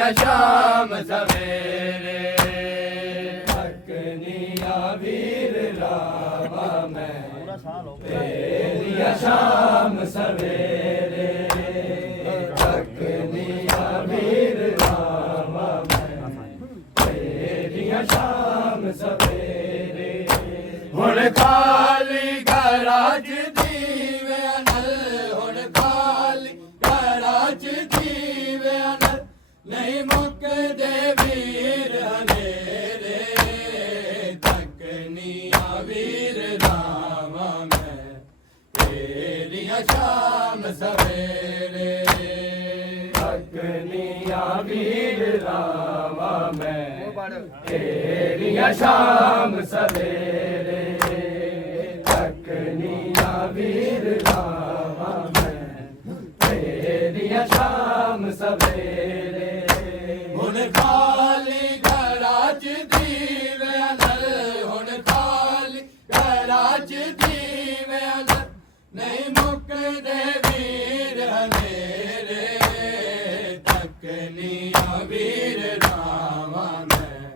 ਤੇਰੀਆਂ ਸ਼ਾਮ ਸਵੇਰੇ ਤੱਕਨੀਆਂ ਵੀਰ ਰਾਵਾਂ ਮੈਂ ਤੇਰੀਆਂ ਸ਼ਾਮ ਸਵੇਰੇ ਤੱਕਨੀਆਂ ਵੀਰ ਰਾਵਾਂ ਮੈਂ ਤੇਰੀਆਂ ਸ਼ਾਮ ਸਵੇਰੇ ਹੁਣ ਖਾਲੀ ਘਰਾਂ 'ਚ ਦੀਵਿਆਂ ਨਾਲ ਹੁਣ ਖਾਲੀ ਘਰਾਂ 'ਚ ਦੀਵਿਆਂ ਨਾਲ ਨਹੀਂ ਮੁੱਕਦੇ ਵੀਰ ਹਨੇਰੇ ਤੱਕਨੀਆਂ ਵੀਰ ਰਾਵਾਂ ਮੈਂ ਤੇਰੀਆਂ ਸ਼ਾਮ ਸਵੇਰੇ ਤੱਕਨੀਆਂ ਵੀਰ ਰਾਵਾਂ ਮੈਂ ਤੇਰੀਆਂ ਸ਼ਾਮ ਸਵੇਰੇ ਤੱਕਨੀਆਂ ਵੀਰ ਰਾਵਾਂ ਮੈਂ ਤੇਰੀਆਂ ਸ਼ਾਮ ਸਵੇਰੇ ਹੁਣ ਖਾਲੀ ਘਰਾਂ 'ਚ ਦੀਵਿਆਂ ਨਾਲ ਹੁਣ ਖਾਲੀ ਘਰਾਂ 'ਚ ਦੀਵਿਆਂ ਨਾਲ ਨਹੀਂ ਮੁੱਕਦੇ ਵੀਰ ਹਨੇਰੇ ਤੱਕਨੀਆਂ ਵੀਰ ਰਾਵਾਂ ਮੈਂ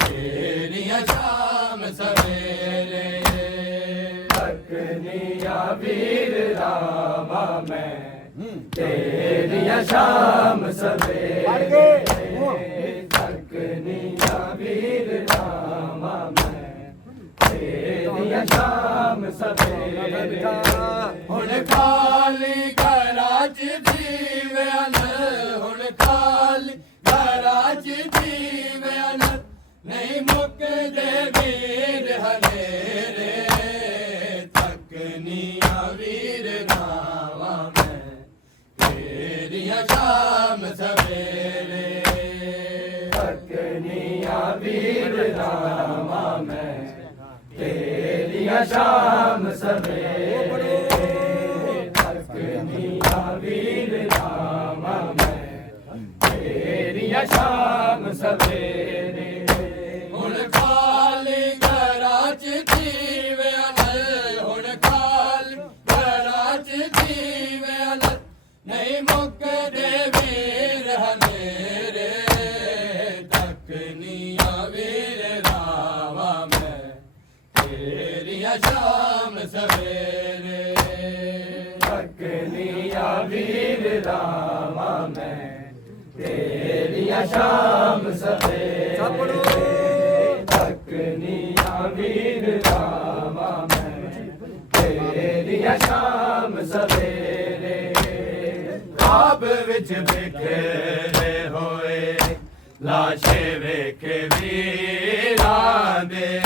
ਤੇਰੀਆਂ ਸ਼ਾਮ ਸਵੇਰੇ ਤੱਕਨੀਆਂ ਵੀਰ ਰਾਵਾਂ ਮੈਂ ਤੇਰੀਆਂ ਸ਼ਾਮ ਸਵੇਰੇ ਤੱਕਨੀਆਂ ਵੀਰ ਰਾਵਾਂ ਮੈਂ ਤੇਰੀਆਂ ਸ਼ਾਮ ਸਵੇਰੇ ਹੁਣ ਖਾਲੀ ਘਰਾਂ 'ਚ ਦੀਵਿਆਂ ਨਾਲ ਹੁਣ ਖਾਲੀ ਘਰਾਂ 'ਚ ਦੀਵਿਆਂ ਨਾਲ ਨਹੀਂ ਮੁੱਕਦੇ ਵੀਰ ਹਨੇਰੇ ਤੱਕਨੀਆਂ ਵੀਰ ਰਾਵਾਂ ਮੈਂ ਤੇਰੀਆਂ ਸ਼ਾਮ ਸਵੇਰੇ ਤੱਕਨੀਆਂ ਵੀਰ ਰਾਵਾਂ ਮੈਂ ਤੇਰੀਆਂ ਸ਼ਾਮ ਸਵੇਰੇ ਤੱਕਨੀਆਂ ਵੀਰ ਰਾਵਾਂ ਮੈਂ ਤੇਰੀਆਂ ਸ਼ਾਮ ਸਵੇਰੇ ਹੁਣ ਖਾਲੀ ਘਰਾਂ 'ਚ ਦੀਵਿਆਂ ਨਾਲ ਹੁਣ ਖਾਲੀ ਘਰਾਂ 'ਚ ਦੀਵਿਆਂ ਨਾਲ ਨਹੀਂ ਮੁੱਕਦੇ ਵੀਰ ਹਨੇਰੇ ਤੱਕਨੀਆਂ ਵੀਰ ਰਾਵਾਂ ਮੈਂ ਤੇਰੀਆਂ ਸ਼ਾਮ ਸਵੇਰੇ ਤੱਕਨੀਆਂ ਵੀਰ ਰਾਵਾਂ ਮੈਂ ਤੇਰੀਆਂ ਸ਼ਾਮ ਸਵੇਰੇ ਤੱਕਨੀਆਂ ਵੀਰ ਰਾਵਾਂ ਮੈਂ ਤੇਰੀਆਂ ਸ਼ਾਮ ਸਵੇਰੇ ਖਾਬ ਵਿੱਚ ਬਿਖਰੇ ਹੋਏ ਲਾਸ਼ੇ ਵੇਖੇ ਵੀਰਾਂ ਦੇ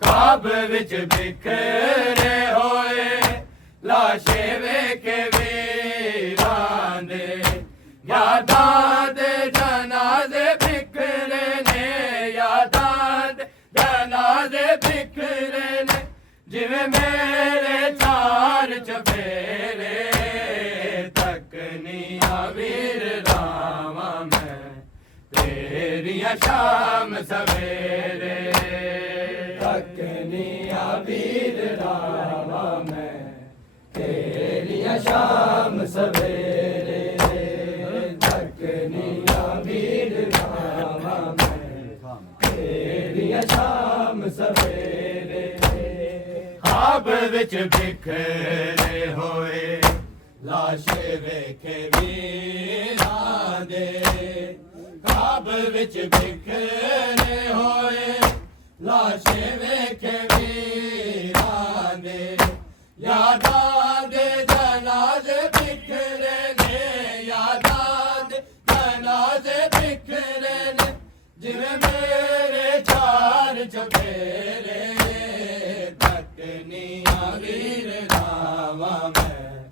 ਖਾਬ ਵਿੱਚ ਬਿਖਰੇ ਹੋਏ ਲਾਸ਼ੇ ਵੇਖੇ ਵੀਰਾਂ ਦੇ ਯਾਦਾਂ ਦੇ ਜਨਾਜ਼ੇ ਬਿਖਰੇ ਨੇ ਯਾਦਾਂ ਦੇ ਜਨਾਜ਼ੇ ਬਿਖਰੇ ਨੇ ਜਿਵੇਂ ਮੇਰੇ ਚਾਰ ਚਫੇਰੇ ਤੱਕਨੀਆਂ ਵੀਰ ਰਾਵਾਂ ਮੈਂ ਤੇਰੀਆਂ ਸ਼ਾਮ ਸਵੇਰੇ ਤੱਕਨੀਆਂ ਵੀਰ ਰਾਵਾਂ ਮੈਂ ਤੇਰੀਆਂ ਸ਼ਾਮ ਸਵੇਰੇ ਤੱਕਨੀਆਂ ਵੀਰ ਰਾਵਾਂ ਮੈਂ ਤੇਰੀਆਂ ਸ਼ਾਮ ਸਵੇਰੇ ਖਾਬ ਵਿੱਚ ਬਿਖਰੇ ਹੋਏ ਲਾਸ਼ੇ ਵੇਖੇ ਵੀਰਾਂ ਦੇ ਖਾਬ ਵਿੱਚ ਬਿਖਰੇ ਹੋਏ ਲਾਸ਼ੇ ਵੇਖੇ ਵੀਰਾਂ ਦੇ ਯਾਦਾਂ ਦੇ ਜਨਾਜ਼ੇ ਬਿਖਰੇ ਨੇ ਯਾਦਾਂ ਦੇ ਜਨਾਜ਼ੇ ਬਿਖਰੇ ਨੇ ਜਿਵੇਂ ਮੇਰੇ ਚਾਰ ਚਫੇਰੇ ਤੱਕਨੀਆਂ ਵੀਰ ਰਾਵਾਂ ਮੈਂ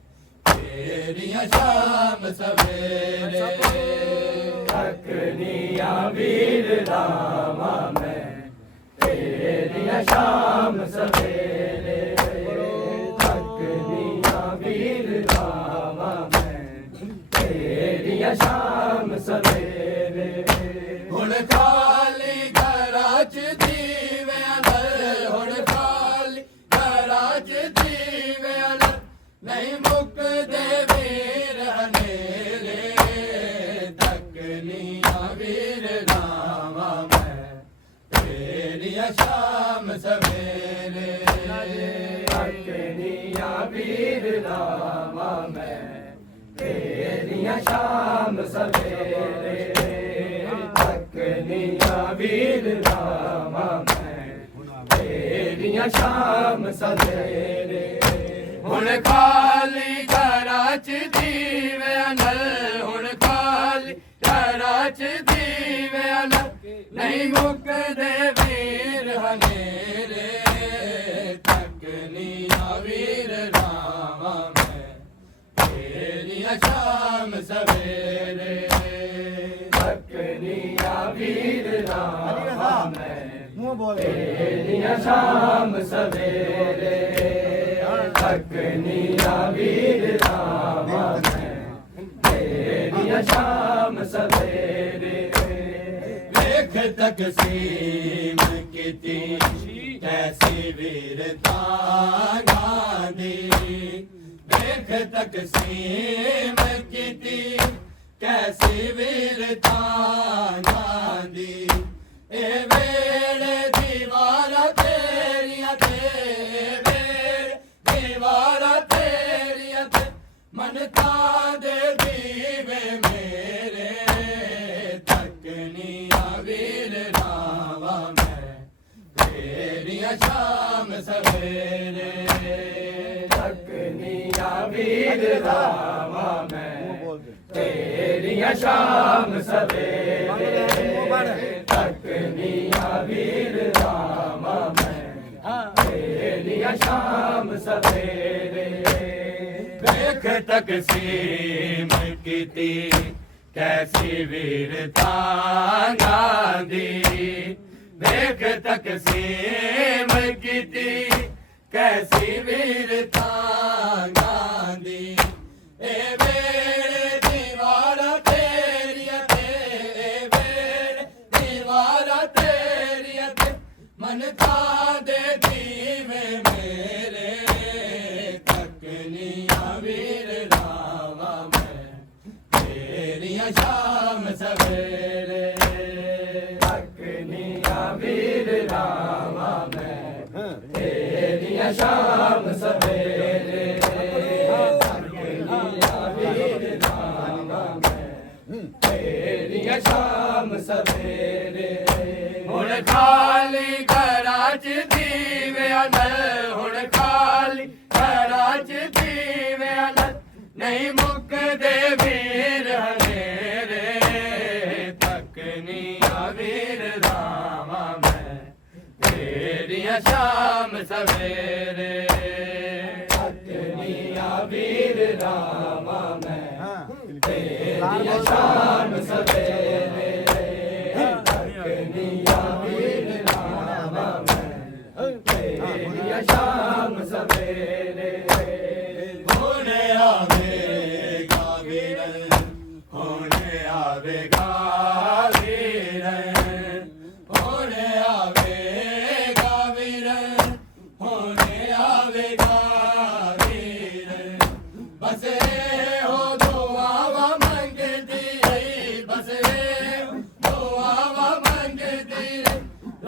ਤੇਰੀਆਂ ਸ਼ਾਮ ਸਵੇਰੇ ਤੱਕਨੀਆਂ ਵੀਰ ਰਾਵਾਂ ਮੈਂ ਤੇਰੀਆਂ ਸ਼ਾਮ ਸਵੇਰੇ ਤੱਕਨੀਆਂ ਵੀਰ ਰਾਵਾਂ ਮੈਂ ਤੇਰੀਆਂ ਸ਼ਾਮ ਸਵੇਰੇ ਹੁਣ ਖਾਲੀ ਘਰਾਂ 'ਚ ਦੀਵਿਆਂ ਨਾਲ ਹੁਣ ਖਾਲੀ ਘਰਾਂ 'ਚ ਦੀਵਿਆਂ ਨਾਲ ਨਹੀਂ ਮੁੱਕਦੇ ਵੀਰ ਹਨੇਰੇ ਤੱਕਨੀਆਂ वीर रामा मैं तेरियां शाम सवेरे तकनिया वीर रामा मैं तेरियां शाम सवेरे हुण खाली घरां च दीवे नल हुण खाली घरां च दीवे नल नहीं मुकदे वीर हनेरे तकनिया वीर रामा मैं तेरियां शाम सवेरे तकनिया वीर रामा मैं तेरियां शाम सवेरे तकनिया वीर रामा मैं तेरियां शाम सवेरे वेख तकसीम कीती कैसी वीरता गांधी वेख तकसीम कीती कैसी वीरता गांधी ए वेड़े दीवारा तेरियां ते दीवारा तेरियां ते मन का दे दीवे मेरे तकनिया वीर रामा मैं तेरियां शाम सवेरे तकनिया वीर रामा मैं तेरियां शाम सवेरे तकनिया वीर रामा मैं तेरियां शाम सवेरे वेख तकसीम कीती कैसी वीरता गांधी वेख तकसीम कीती कैसी वीरता गांधी ए वेड़े दीवारा तेरियां ते ए वेड़े दीवारा तेरियां ते मन का दे दीवे मेरे तकनिया वीर रामा मैं तेरियां शाम सवेरे तकनिया वीर रामा मैं तेरियां शाम सवेरे तकनिया वीर रामा मैं तेरियां शाम सवेरे हुण खाली घरां च दीवे नल हुण खाली घरां च दीवे नल नहीं मुकदे वीर हनेरे तकनिया वीर रामा मैं तेरियां शाम सवेरे तकनिया वीर रामा मैं तेरियां शाम सवेरे तकनिया वीर रामा मैं तेरियां शाम सवेरे होने आवेगा वीरन होने आवेगा वीरन होने आवेगा वीरन होने आवेगा वीरन बस हो दुआवा मंगती बस दुआवा मंगती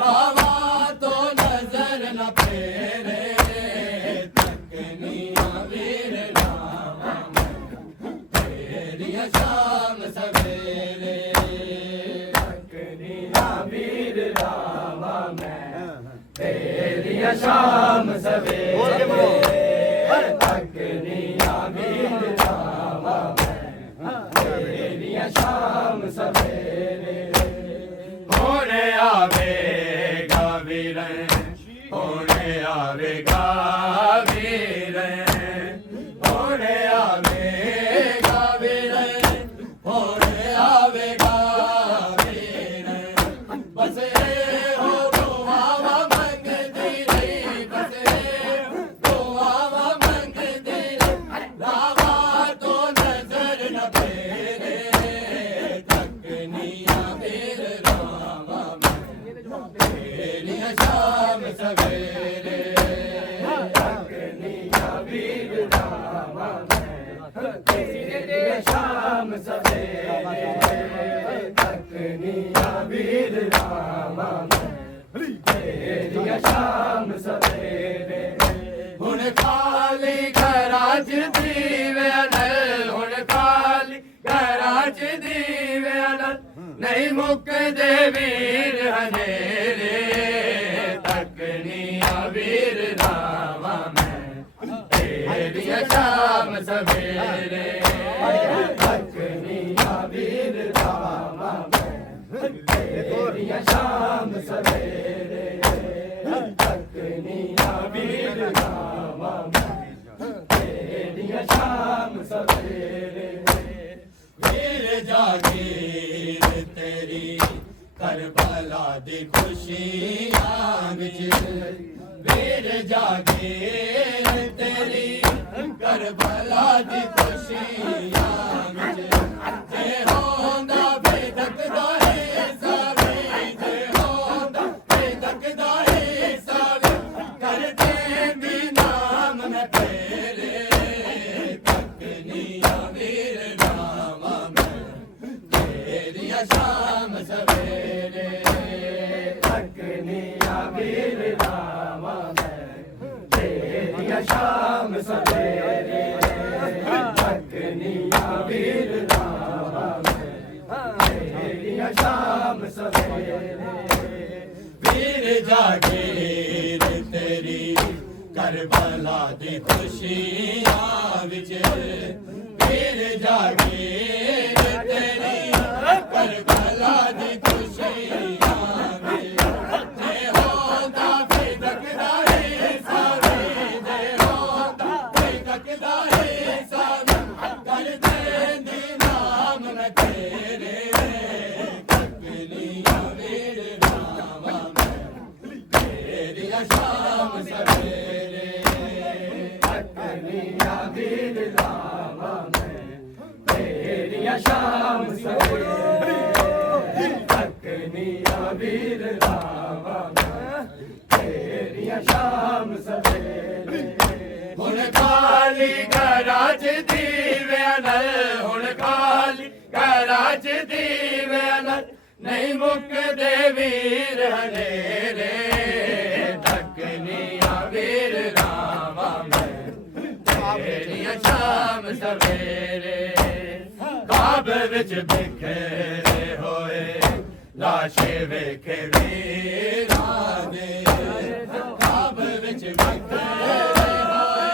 रामा तो नजर न फेरे तकनिया वीर रामा मैं तेरियां शाम सवेरे तकनिया वीर रामा मैं तेरियां शाम सवेरे तकनिया वीर रामा मैं तेरियां शाम सवेरे होने आवेगा वीरन होने आवेगा वीरन होने आवेगा वीरन होने आवेगा वीरन बस हो दुआवा मंगती रही बस दुआवा मंगती रामा तो नजर न फेरे तकनिया वीर रामा मैं तेरियां शाम सवेरे तकनिया वीर रामा मैं तेरियां शाम सवेरे तकनिया वीर रामा मैं तेरियां शाम सवेरे ਹੁਣ ਖਾਲੀ ਘਰਾਂ 'ਚ ਦੀਵਿਆਂ ਨਾਲ ਹੁਣ ਖਾਲੀ ਘਰਾਂ 'ਚ ਦੀਵਿਆਂ ਨਾਲ ਨਹੀਂ ਮੁੱਕਦੇ ਵੀਰ ਹਨੇਰੇ ਤੱਕਣੀਆਂ ਵੀਰ ਰਾਵਾਂ ਮੈਂ ਤੇਰੀਆਂ ਸ਼ਾਮ ਸਵੇਰੇ ਤੱਕਣੀਆਂ ਵੀਰ ਰਾਵਾਂ ਮੈਂ ਤੇਰੀਆਂ ਸ਼ਾਮ ਸਵੇਰੇ ਤੱਕਣੀਆਂ ਵੀਰ ਰਾਵਾਂ ਮੈਂ ਤੇਰੀਆਂ ਸ਼ਾਮ ਸਵੇਰੇ ਵੀਰ ਜਾਗੀਰ ਤੇਰੀ ਕਰਬਲਾ ਦੀ ਖੁਸ਼ੀਆਂ ਵਿੱਚ ਵੀਰ ਜਾਗੀਰ ਤੇਰੀ ਕਰਬਲਾ ਦੀ ਖੁਸ਼ੀਆਂ ਵਿੱਚ ਜੇ ਹੁੰਦਾ ਬੇਦਕਦਾ ਹਿੱਸਾ ਵੇ ਜੇ ਹੁੰਦਾ ਬੇਦਕਦਾ ਹਿੱਸਾ ਵੇ ਕਰਦੇ ਵੀ ਨਾਮ ਮੈਂ ਤੇਰੇ ਤੱਕਣੀਆਂ ਵੀਰ ਰਾਵਾਂ ਮੈਂ ਤੇਰੀਆਂ ਸ਼ਾਮ ਸਵੇਰੇ ਤੱਕਣੀਆਂ ਵੀਰ ਰਾਵਾਂ ਮੈਂ ਤੇਰੀਆਂ ਸ਼ਾਮ ਸਵੇਰੇ ਤੱਕਣੀਆਂ ਵੀਰ ਰਾਵਾਂ ਮੈਂ ਤੇਰੀਆਂ ਸ਼ਾਮ ਸਵੇਰੇ ਵੀਰ ਜਾਗੀਰ ਤੇਰੀ ਕਰਬਲਾ ਦੀ ਖੁਸ਼ੀਆਂ ਵਿੱਚ ਵੀਰ ਜਾਗੀਰ ਤੇਰੀ ਕਰਬਲਾ ਦੀ ਖੁਸ਼ੀਆਂ ਵਿੱਚ ਜੇ ਹੁੰਦਾ ਬੇਦਕਦਾ ਹਿੱਸਾ ਵੇ ਜੇ ਹੁੰਦਾ ਬੇਦਕਦਾ ਹਿੱਸਾ ਵੇ ਕਰਦੇ ਦੀ ਨਾਮ ਮੈਂ ਤੇਰੇ ਤੱਕਣੀਆਂ ਵੀਰ ਰਾਵਾਂ ਮੈਂ ਤੇਰੀਆਂ ਸ਼ਾਮ ਸਵੇਰੇ ਤੱਕਣੀਆਂ ਵੀਰ ਰਾਵਾਂ ਮੈਂ ਤੇਰੀਆਂ ਸ਼ਾਮ ਸਵੇਰੇ ਤੱਕਣੀਆਂ ਵੀਰ ਰਾਵਾਂ ਮੈਂ ਤੇਰੀਆਂ ਸ਼ਾਮ ਸਵੇਰੇ ਹੁਣ ਖਾਲੀ ਘਰਾਂ 'ਚ ਦੀਵਿਆਂ ਨਾਲ ਹੁਣ ਖਾਲੀ ਘਰਾਂ 'ਚ ਦੀਵਿਆਂ ਨਾਲ ਨਹੀਂ ਮੁੱਕਦੇ ਵੀਰ ਹਨੇਰੇ ਤੱਕਣੀਆਂ ਵੀਰ ਰਾਵਾਂ ਮੈਂ ਤੇਰੀਆਂ ਸ਼ਾਮ ਸਵੇਰੇ ਖਾਬ ਵਿੱਚ ਬਿਖਰੇ ਹੋਏ ਲਾਸ਼ੇ ਵੇਖੇ ਵੀਰਾਂ ਦੇ ਖਾਬ ਵਿੱਚ ਬਿਖਰੇ ਹੋਏ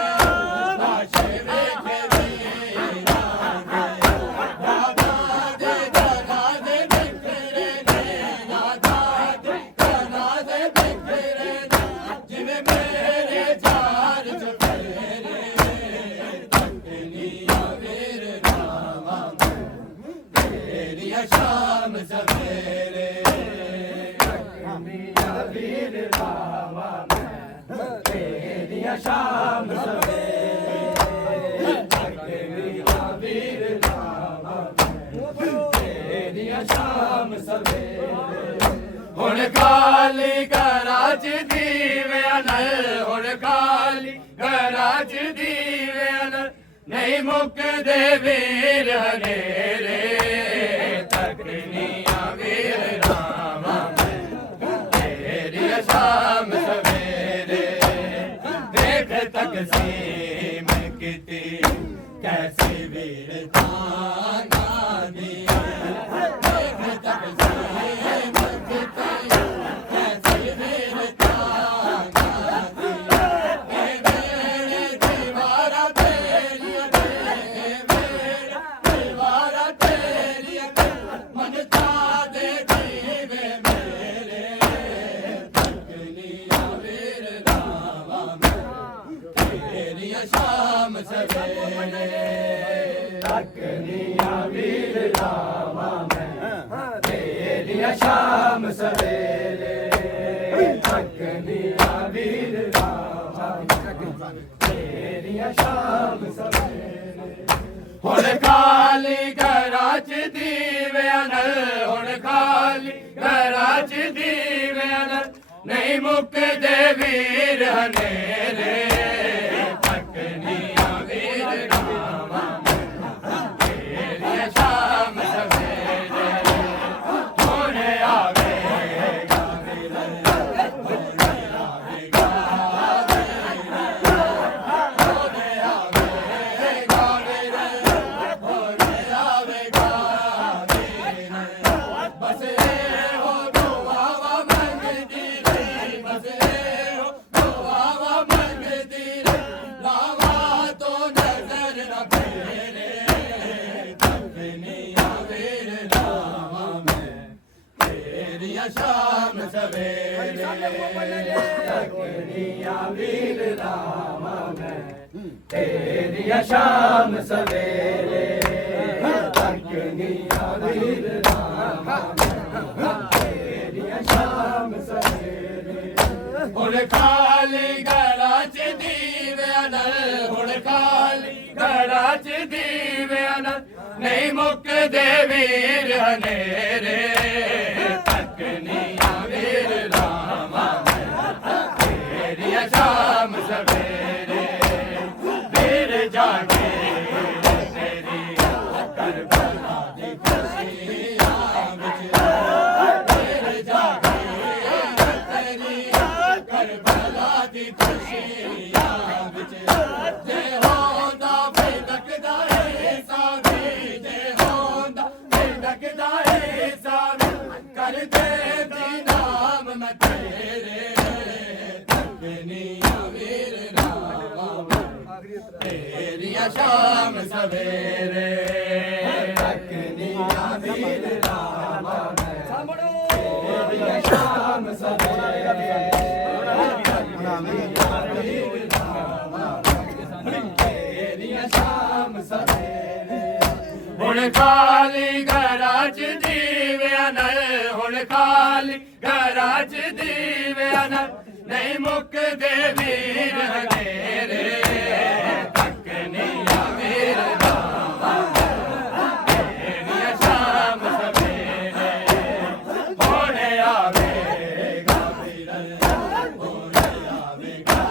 ਲਾਸ਼ੇ ਵੇਖੇ ਵੀਰਾਂ ਦੇ ਯਾਦਾਂ ਦੇ ਜਗ੍ਹਾ ਦੇ ਬਿਖਰੇ ਨੇ ਯਾਦਾਂ ਦੇ ਜਗ੍ਹਾ ਦੇ ਬਿਖਰੇ ਨੇ ਜਿਵੇਂ ਮੇਰੇ ਚਾਰ ਚੁਫੇਰੇ ਤੱਕਣੀਆਂ ਵੀਰ ਰਾਵਾਂ ਮੈਂ ਤੇਰੀਆਂ ਸ਼ਾਮ ਸਵੇਰੇ ਤੱਕਣੀਆਂ ਵੀਰ ਰਾਵਾਂ ਮੈਂ ਤੇਰੀਆਂ ਸ਼ਾਮ ਸਵੇਰੇ ਤੱਕਣੀਆਂ ਵੀਰ ਰਾਵਾਂ ਮੈਂ ਤੇਰੀਆਂ ਸ਼ਾਮ ਸਵੇਰੇ ਹੁਣ ਖਾਲੀ ਘਰਾਂ 'ਚ ਦੀਵਿਆਂ ਨਾਲ ਹੁਣ ਖਾਲੀ ਘਰਾਂ 'ਚ ਦੀਵਿਆਂ ਨਾਲ ਨਹੀਂ ਮੁੱਕਦੇ ਵੀਰ ਹਨੇਰੇ ਤੱਕਣੀਆਂ ਵੀਰ ਰਾਵਾਂ ਮੈਂ ਤੇਰੀਆਂ ਸ਼ਾਮ ਸਵੇਰੇ ਦੇਖ ਤਕਸੀਮ ਕੀਤੀ ਕੈਸੀ ਵੀਰ ਤਾਨਾ ਦੀ ਦੇਖ ਤਕਸੀਮ ਕੀਤੀ ਕੈਸੀ ਵੀਰ ਤਾਨਾ ਦੀ ਇਹ ਮੇਰੇ ਦੀਵਾਰਾਂ ਤੇਰੀਆਂ ਤੇ ਮੇਰੇ ਦੀਵਾਰਾਂ ਤੇਰੀਆਂ ਤੇ ਮਨ ਦੇ ਦੀਵੇ ਮੇਰੇ ਤੱਕਣੀਆਂ ਵੀਰ ਰਾਵਾਂ ਮੈਂ ਤੇਰੀਆਂ ਸ਼ਾਮ ਸਵੇਰੇ ਤੱਕਣੀਆਂ ਵੀਰ ਰਾਵਾਂ ਮੈਂ ਤੇਰੀਆਂ ਸ਼ਾਮ ਸਵੇਰੇ ਤੱਕਣੀਆਂ ਵੀਰ ਰਾਵਾਂ ਤੇਰੀਆਂ ਸ਼ਾਮ ਸਵੇਰੇ ਹੁਣ ਖਾਲੀ ਘਰਾਂ 'ਚ ਦੀਵਿਆਂ ਨਾਲ ਹੁਣ ਖਾਲੀ ਘਰਾਂ 'ਚ ਦੀਵਿਆਂ ਨਾਲ ਨਹੀਂ ਮੁੱਕਦੇ ਵੀਰ ਹਨੇਰੇ ਤੱਕਣੀਆਂ ਵੀਰ ਰਾਵਾਂ ਤੇਰੀਆਂ ਸ਼ਾਮ ਸਵੇਰੇ ਹੁਣ ਆਵੇਗਾ ਸ਼ਾਮ ਸਵੇਰੇ ਤੱਕਨੀਆਂ ਵੀਰ ਰਾਮਾ ਮੈਂ ਤੇਰੀਆਂ ਸ਼ਾਮ ਸਵੇਰੇ ਤੱਕਨੀਆਂ ਵੀਰ ਰਾਮਾ ਮੈਂ ਤੇਰੀਆਂ ਸ਼ਾਮ ਸਵੇਰੇ ਹੁਣ ਖਾਲੀ ਘਰਾਂ ਚ ਦੀਵਿਆਂ ਨਾਲ ਹੁਣ ਖਾਲੀ ਘਰਾਂ ਚ ਦੀਵਿਆਂ ਨਾਲ ਨਹੀਂ ਮੁੱਕਦੇ ਵੀਰ ਹਨੇਰੇ ਤੱਕਨੀਆਂ ਵੀਰ ਰਾਮਾ ਤੇਰੀਆਂ ਸ਼ਾਮ ਸਵੇਰੇ ਵੀਰ ਜਾਗੇ ਤੇਰੀ ਕਰਬਲਾ ਦੀ ਖੁਸ਼ੀਆਂ ਵਿੱਚ ਵੀਰ ਜਾਗੇ ਤੇਰੀ ਕਰਬਲਾ ਦੀ ਖੁਸ਼ੀਆਂ ਵਿੱਚ ਜੇ ਹੁੰਦਾ ਭਟਕਦਾ ਏ ਸਾਵੀ ਜੇ ਹੁੰਦਾ ਭਟਕਦਾ ਏ ਸਾਵੀ ਕਰਦੇ ਦੀ ਨਾਮ ਮੈਂ ਤੇਰੇ ਤੱਕਨੀਆਂ ਵੀਰ ਰਾਮਾ ਤੇਰੀਆਂ ਸ਼ਾਮ ਸਵੇਰੇ ਤੱਕਨੀਆਂ ਵੀਰ ਰਾਮਾ ਤੇਰੀਆਂ ਸ਼ਾਮ ਸਵੇਰੇ ਹੁਣ ਖਾਲੀ ਘਰਾਂ ਚ ਦੀਵਿਆਂ ਨਾਲ ਹੁਣ ਖਾਲੀ ਘਰਾਂ ਚ ਦੀਵਿਆਂ ਨਾਲ ਨਹੀਂ ਮੁੱਕਦੇ ਵੀਰ ਹਨੇਰੇ ਤੱਕਨੀਆਂ ਵੀਰ ਰਾਮਾ ਤੇਰੀਆਂ ਸ਼ਾਮ ਸਵੇਰੇ ਹੁਣ ਆਵੇਗਾ ਵੀਰ ਹੁਣ ਆਵੇਗਾ